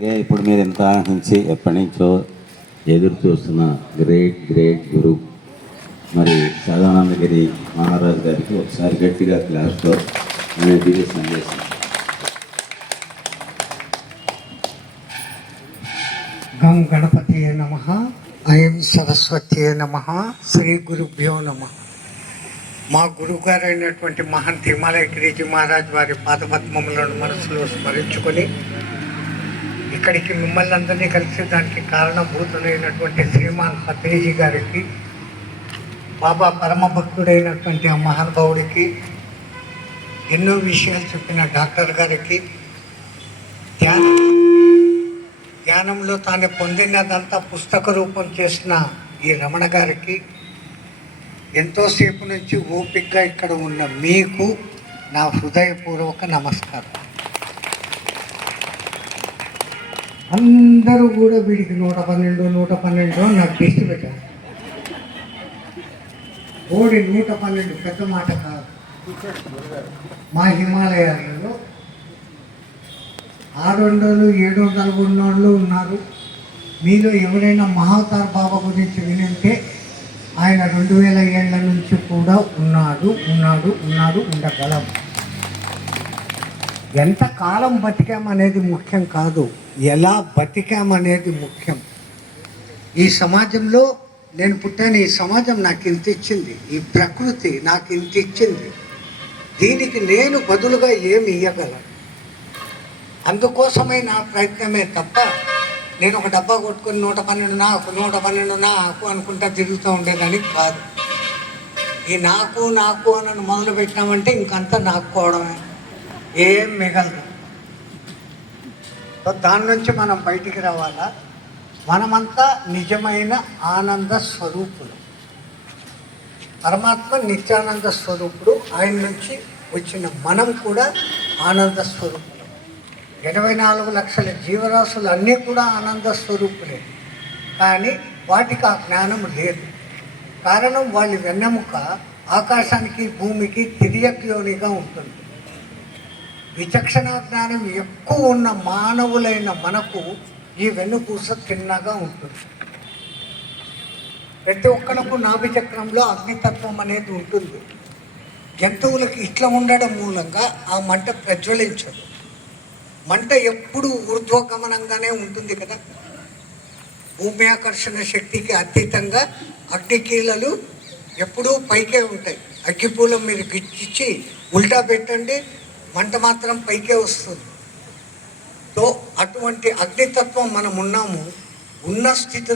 అలాగే ఇప్పుడు మీరు ఎంత ఆహించి ఎప్పటి నుంచో ఎదురు చూస్తున్న గ్రేట్ గ్రేట్ గురు మరి సదానందగిరి మహారాజు గారికి ఒకసారి గట్టిగా క్లాస్తో మేము దివ్య సందేశం. గం గణపతి నమ అయం సరస్వతి నమ శ్రీ గురుభ్యో నమ. మా గురువుగారు అయినటువంటి మహంత హిమాలయ గిరిజీ మహారాజ్ వారి పాదపద్మములను మనసులో స్మరించుకొని ఇక్కడికి మిమ్మల్ని అందరినీ కలిసి దానికి కారణభూతులైనటువంటి శ్రీమాన్ పత్రిజీ గారికి బాబా పరమ భక్తుడైనటువంటి ఆ మహానుభావుడికి ఎన్నో విషయాలు చెప్పిన డాక్టర్ గారికి ధ్యాన ధ్యానంలో తాను పొందినదంతా పుస్తక రూపం చేసిన ఈ రమణ గారికి ఎంతోసేపు నుంచి ఓపికగా ఇక్కడ ఉన్న మీకు నా హృదయపూర్వక నమస్కారం. అందరూ కూడా వీడికి నూట పన్నెండు నూట పన్నెండు నాకు టెస్ట్ పెట్టారు. ఓడి నూట పన్నెండు పెద్ద మాట కాదు. మా హిమాలయాలలో ఆరు వందలు ఏడు వందలు ఉన్నోళ్ళు ఉన్నారు. మీలో ఎవరైనా మహావతార్ బాబా గురించి వినంటే ఆయన రెండు వేల ఏళ్ళ నుంచి కూడా ఉన్నాడు ఉన్నాడు ఉన్నాడు ఉండగలం. ఎంత కాలం బతికామనేది ముఖ్యం కాదు. ఎలా బతికామనేది ముఖ్యం. ఈ సమాజంలో నేను పుట్టాను ఈ సమాజం నాకు ఇంత ఇచ్చింది ఈ ప్రకృతి నాకు ఇంత ఇచ్చింది. దీనికి నేను బదులుగా ఏమి ఇవ్వగలను అందుకోసమే నా ప్రయత్నమే తప్ప నేను ఒక డబ్బా కొట్టుకొని నూట పన్నెండు నాకు నూట పన్నెండు నాకు అనుకుంటా తిరుగుతూ ఉండేదని కాదు. ఈ నాకు నాకు అని మొదలు పెట్టామంటే ఇంకంతా నాకుకోవడమే ఏం మిగలదు. సో దాని నుంచి మనం బయటికి రావాలా? మనమంతా నిజమైన ఆనంద స్వరూపులు. పరమాత్మ నిత్యానంద స్వరూపుడు ఆయన నుంచి వచ్చిన మనం కూడా ఆనంద స్వరూపులు. ఇరవై నాలుగు లక్షల జీవరాశులు అన్నీ కూడా ఆనంద స్వరూపులే. కానీ వాటికి ఆ జ్ఞానం లేదు. కారణం వాళ్ళ వెన్నెముక ఆకాశానికి భూమికి తిరియక్యోనిగా ఉంటుంది. విచక్షణ జ్ఞానం ఎక్కువ ఉన్న మానవులైన మనకు ఈ వెన్నుపూస చిన్నగా ఉంటుంది. ప్రతి ఒక్కరకు నాభిచక్రంలో అగ్నితత్వం అనేది ఉంటుంది. జంతువులకి ఇట్లా ఉండడం మూలంగా ఆ మంట ప్రజ్వలించదు. మంట ఎప్పుడు ఊర్ధ్వగమనంగానే ఉంటుంది కదా. భూమి ఆకర్షణ శక్తికి అతీతంగా అగ్నికీలలు ఎప్పుడూ పైకే ఉంటాయి. అగ్గిపూలం మీరు గిచ్చిచ్చి ఉల్టా పెట్టండి మంట మాత్రం పైకే వస్తుంది. సో అటువంటి అగ్నితత్వం మనం ఉన్నాము ఉన్న స్థితి